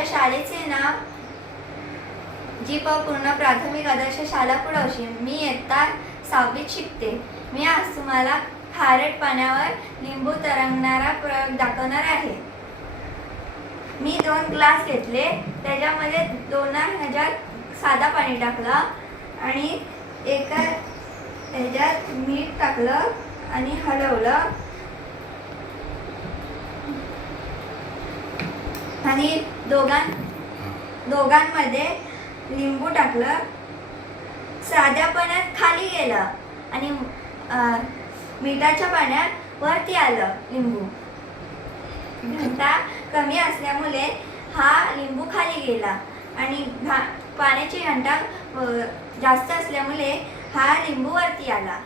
माझ्या शाळेचे नाव जी.प. पूर्ण प्राथमिक आदर्श शाळा कुडवशी. मी इयत्ता 6वीत शिकते. मी आज तुम्हाला खारट पाण्यावर लिंबू तरंगणारा प्रयोग दाखवणार आहे. मी 2 ग्लास घेतले, त्याच्यामध्ये 2 ह्याच्यात साधा पाणी टाकलं आणि एका ह्याच्यात मीठ टाकलं आणि हलवलं आणि दोघांमध्ये लिंबू टाकलं. साध्या पाण्यात खाली गेलं आणि मिठाच्या पाण्यात वरती आलं लिंबू. घनता कमी असल्यामुळे हा लिंबू खाली गेला आणि पाण्याची घनता जास्त असल्यामुळे हा लिंबू वरती आला.